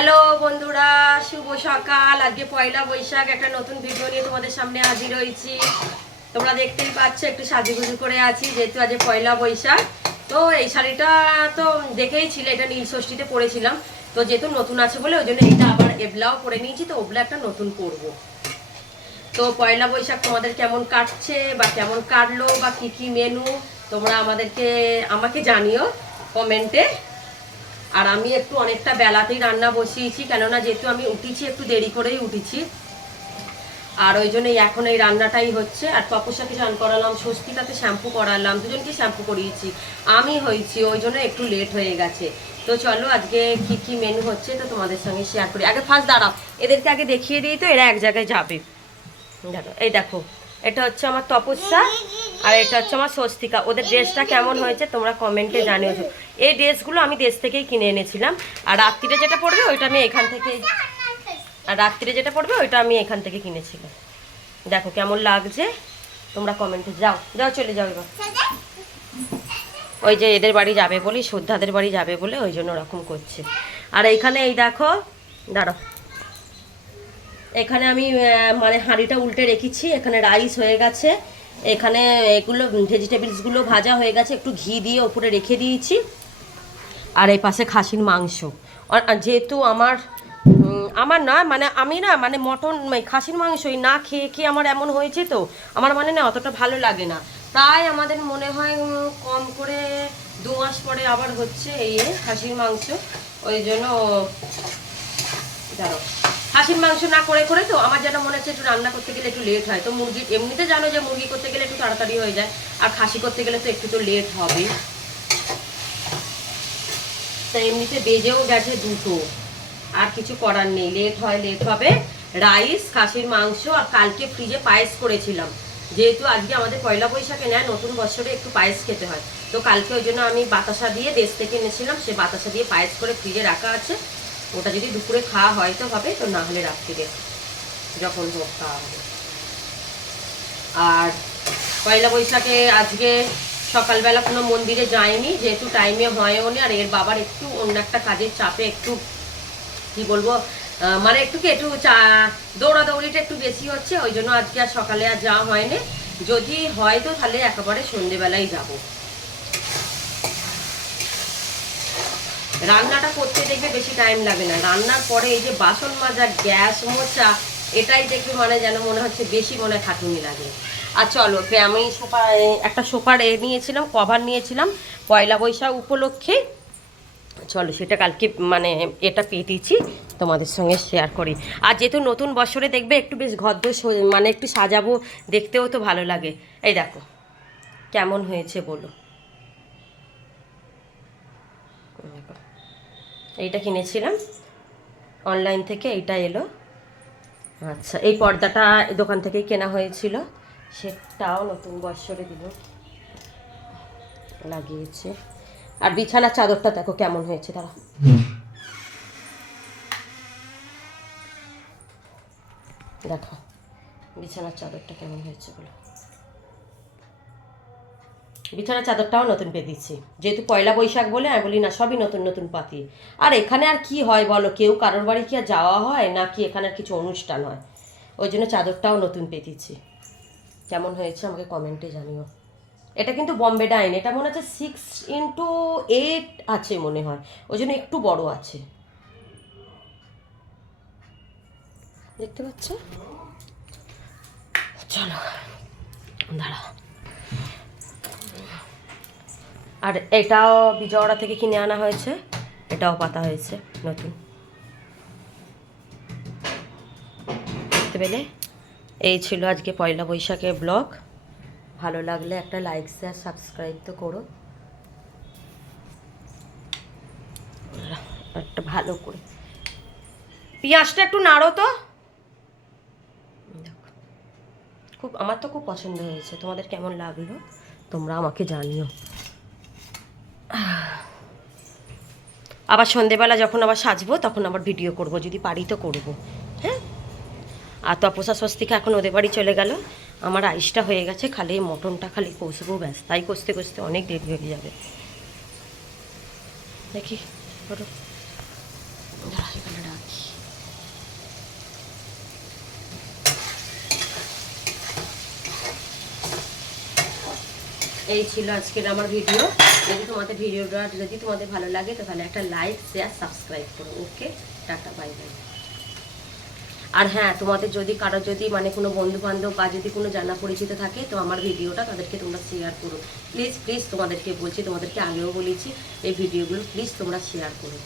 Hello বন্ধুরা, শুভ সকাল। আজকে পয়লা বৈশাখ, একটা নতুন ভিডিও নিয়ে তোমাদের সামনে হাজির হয়েছি। তোমরা দেখতেই পাচ্ছ একটু সাজুগুজু করে আছি, যেহেতু আজকে পয়লা বৈশাখ। তো এই শাড়িটা তো দেখেই ছিল, এটা নীল ষষ্ঠীতে পরেছিলাম। তো যেহেতু নতুন আছে বলে ওই জন্য এটা আবার এবলাও পরে নিয়েছি, তো ওবলা একটা নতুন পরবো। তো পয়লা বৈশাখ তোমাদের কেমন কাটছে বা কেমন কাটলো বা কি কি মেনু তোমরা আমাকে জানিও কমেন্টে। আর আমি একটু অনেকটা বেলাতেই রান্না বসিয়েছি, কেননা যেহেতু আমি উঠেছি একটু দেরি করেই উঠেছি, আর ওই জন্যই এখন এই রান্নাটাই হচ্ছে। আর তপস্যাকে স্নান করালাম, স্বস্তিকাকে শ্যাম্পু করালাম, দুজনকে শ্যাম্পু করিয়েছি, আমি হয়েছি, ওই জন্য একটু লেট হয়ে গেছে। তো চলো আজকে কি কি মেনু হচ্ছে তো তোমাদের সঙ্গে শেয়ার করি। আগে ফার্স্ট দাঁড়াও, এদেরকে আগে দেখিয়ে দিই, তো এরা এক জায়গায় যাবে। দেখো, এই দেখো, এটা হচ্ছে আমার তপস্যা আর এটা হচ্ছে আমার স্বস্তিকা। ওদের ড্রেসটা কেমন হয়েছে তোমরা কমেন্টে জানিয়েছো। এই ড্রেসগুলো আমি দেশ থেকেই কিনে এনেছিলাম। আর রাত্রিরে যেটা পড়বে ওইটা আমি এখান থেকে কিনেছিলাম। দেখো কেমন লাগছে তোমরা কমেন্টে যাও যাও, চলে যাও এবার। ওই যে এদের বাড়ি যাবে বলি, শ্রদ্ধাদের বাড়ি যাবে বলে ওই জন্য ওরকম করছে। আর এইখানে এই দেখো, দাঁড়াও, এখানে আমি মানে হাঁড়িটা উল্টে রেখেছি, এখানে রাইস হয়ে গেছে, এখানে এগুলো ভেজিটেবলসগুলো ভাজা হয়ে গেছে, একটু ঘি দিয়ে ওপরে রেখে দিয়েছি। আর এই পাশে খাসির মাংস। আর যেহেতু আমার না মানে আমি না মানে মটন খাসির মাংসই না খেয়ে খেয়ে আমার এমন হয়েছে, তো আমার মানে না অতটা ভালো লাগে না। তাই আমাদের মনে হয় কম করে 2 মাস পরে আবার হচ্ছে এই খাসির মাংস। ওই জন্য জানো, খাসির মাংস না করে করে তো আমার যেন মনে হচ্ছে একটু রান্না করতে গেলে একটু লেট হয়। তো মুরগি এমনিতে জানো যে মুরগি করতে গেলে একটু তাড়াতাড়ি হয়ে যায়, আর খাসি করতে গেলে তো একটু তো লেট হবে। তা এমনিতে বেজেও গেছে 2টো, আর কিছু করার নেই, লেট হবে। রাইস, খাসির মাংস, আর কালকে ফ্রিজে পায়েস করেছিলাম। যেহেতু আজকে আমাদের পয়লা বৈশাখে নেয়, নতুন বছরে একটু পায়েস খেতে হয়। তো কালকে ওই জন্য আমি বাতাসা দিয়ে দেশ থেকে এনেছিলাম, সে বাতাসা দিয়ে পায়েস করে ফ্রিজে রাখা আছে। ওটা যদি দুপুরে খাওয়া হয় তো হবে, তো না হলে রাত্রিরে যখন হোক খাওয়া হবে। আর পয়লা বৈশাখে আজকে সকালবেলা কোনো মন্দিরে যায়নি, যেহেতু টাইমে হয়ও নি। আর এর বাবার একটু অন্য একটা কাজের চাপে একটু কি বলবো, মানে একটু দৌড়াদৌড়িটা একটু বেশি হচ্ছে, ওই জন্য আজকে আর সকালে আর যাওয়া হয়নি। যদি হয় তো তাহলে একেবারে সন্ধ্যেবেলাই যাব। রান্নাটা করতে দেখবে বেশি টাইম লাগে না, রান্নার পরে এই যে বাসন মাজা, গ্যাস মোছা, এটাই দেখবে মানে যেন মনে হচ্ছে বেশি মনে খাটুনি লাগে। আর চলো, আমি একটা সোফার নিয়েছিলাম, কভার নিয়েছিলাম পয়লা বৈশাখ উপলক্ষে। চলো সেটা কালকে মানে এটা পেতেছি, তোমাদের সঙ্গে শেয়ার করি। আর যেহেতু নতুন বছরে দেখবে একটু বেশ ঘরদোর মানে একটু সাজাবো, দেখতেও তো ভালো লাগে। এই দেখো কেমন হয়েছে বলো। এইটা কিনেছিলাম অনলাইন থেকে, এইটা এলো। আচ্ছা, এই পর্দাটা দোকান থেকেই কেনা হয়েছিল, সেটাও নতুন বছরে দিল, লাগিয়েছে। আর বিছানার চাদরটা দেখো কেমন হয়েছে, দাঁড়া দেখো বিছানার চাদরটা কেমন হয়েছে বলো। বিছানার চাদরটাও নতুন পেয়ে দিচ্ছি, যেহেতু পয়লা বৈশাখ বলে আমি বলি না সবই নতুন নতুন পাতি। আর এখানে আর কি হয় বলো, কেউ কারোর বাড়ি কি আর যাওয়া হয় না, কি এখানে আর কিছু অনুষ্ঠান হয়, ওই জন্য চাদরটাও নতুন পেয়ে দিচ্ছি। কেমন হয়েছে আমাকে কমেন্টে জানিও। এটা কিন্তু বম্বে ডাইন, এটা মনে হচ্ছে 6x8 আছে মনে হয়, ওই জন্য একটু বড় আছে, দেখতে পাচ্ছ। চলো দাঁড়া। আর এটাও বিজয়ওয়াড়া থেকে কিনে আনা হয়েছে, এটাও পাতা হয়েছে নতুন, দেখতে পেলে। এই ছিল আজকে পয়লা বৈশাখের ব্লগ। ভালো লাগলে একটা লাইক, শেয়ার, সাবস্ক্রাইব তো করো একটা ভালো করে। পেঁয়াজটা একটু নাড়ো তো, খুব আমার তো খুব পছন্দ হয়েছে, তোমাদের কেমন লাগলো তোমরা আমাকে জানিও। আবার সন্ধেবেলা যখন আবার সাজবো তখন আবার ভিডিও করব, যদি পারি তো করবো, হ্যাঁ। আর তপসা স্বস্তিকা এখন ওদের বাড়ি চলে গেল, আমার আইসটা হয়ে গেছে, খালি মটনটা খালি কষবো, ব্যাস। তাই কষতে কষতে অনেক দেরি হয়ে যাবে। দেখি এই ছিল আজকের আমার ভিডিও। যদি তোমাদের ভালো লাগে তো তাহলে একটা লাইক শেয়ার সাবস্ক্রাইব করো। ওকে, টাটা, বাই বাই। আর হ্যাঁ, তোমাদের যদি কারো যদি মানে কোনো বন্ধু বান্ধব বা যদি কোনো জানা পরিচিত থাকে তো আমার ভিডিওটা তাদেরকে তোমরা শেয়ার করো প্লিজ। তোমাদেরকে বলছি, তোমাদেরকে আগেও বলেছি, এই ভিডিওগুলো প্লিজ তোমরা শেয়ার করো।